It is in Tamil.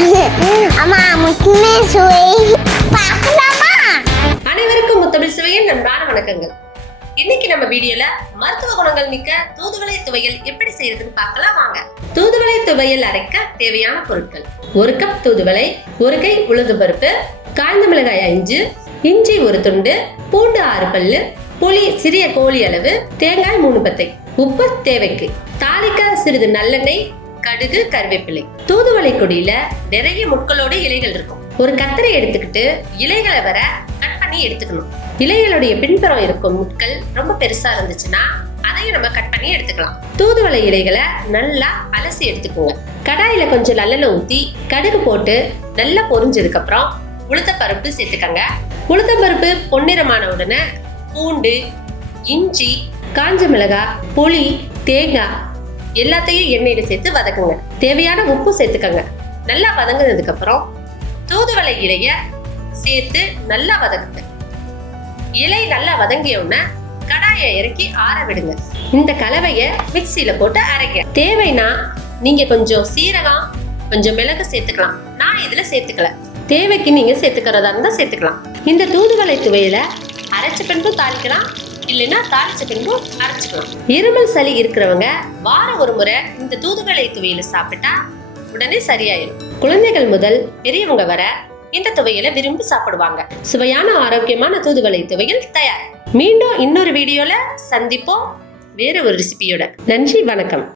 அம்மா முத்துமே சுவை பார்க்கலாமா? அனைவருக்கும் முத்தமிழ் சுவையின் அன்பான வணக்கங்கள். இன்னைக்கு நம்ம வீடியோல மருத்துவ குணங்கள் மிக்க தூதுவளை துவையல் எப்படி செய்யறதுன்னு பார்க்கலாம் வாங்க. தூதுவளை துவையல் அரைக்க தேவையான பொருட்கள்: 1 கப் தூதுவளை, 1 கை உளுந்து பருப்பு, காய்ந்த மிளகாய் 5, இஞ்சி 1 துண்டு, பூண்டு 6 பல்லு, புளி சிறிய கோழி அளவு, தேங்காய் 3 பத்தை, உப்பு தேவைக்கு. தாளிக்க சிறிது நல்லெண்ணெய், கடுகு, கருவேப்பிலை. தூதுவளை கொடியில நிறைய முட்களோட இலைகள் இருக்கும். ஒரு கத்தரை எடுத்துக்கிட்டு இலைகளை வர கட் பண்ணி எடுத்துக்கணும். இலைகளுடைய பின்புறம் இருக்கும் முட்கள் ரொம்ப பெருசா இருந்துச்சுன்னா அதையும் நம்ம கட் பண்ணி எடுத்துக்கலாம். தூதுவளை இலைகளை நல்லா அலசி எடுத்துக்கோங்க. கடாயில கொஞ்சம் நல்லெண்ணெய் ஊத்தி கடுகு போட்டு நல்லா பொரிஞ்சதுக்கு அப்புறம் உளுத்தம் பருப்பு சேர்த்துக்கங்க. உளுத்தம் பருப்பு பொன்னிறமான உடனே பூண்டு, இஞ்சி, காஞ்ச மிளகாய், புளி, தேங்காய் எல்லாத்தையும் எண்ணெயில சேர்த்து வதக்குங்க. தேவையான உப்பு சேர்த்துக்கங்க. நல்லா வதங்கினதுக்கு அப்புறம் தூதுவளை இலைய சேர்த்து நல்லா வதக்குங்க. இலை நல்லா வதங்கிய உடனே கடாயை இறக்கி ஆற விடுங்க. இந்த கலவைய மிக்சியில போட்டு அரைக்க. தேவைன்னா நீங்க கொஞ்சம் சீரகம், கொஞ்சம் மிளகு சேர்த்துக்கலாம். நான் இதுல சேர்த்துக்கல. தேவைக்கு நீங்க சேர்த்துக்கிறதா இருந்தா சேர்த்துக்கலாம். இந்த தூதுவளை துவையில அரைச்ச பின்பும் தாளிக்கலாம், இல்லைன்னா தாளிச்ச பின்பும் அரைச்சுக்கலாம். இருமல் சளி இருக்கிறவங்க வாரம் ஒரு முறை இந்த தூதுவளை துவையில சாப்பிட்டா உடனே சரியாயிடும். குழந்தைகள் முதல் பெரியவங்க வர இந்த துவையலை விரும்பி சாப்பிடுவாங்க. சுவையான ஆரோக்கியமான தூதுவளை துவையல் தயார். மீண்டும் இன்னொரு வீடியோல சந்திப்போம் வேற ஒரு ரெசிபியோட. நன்றி, வணக்கம்.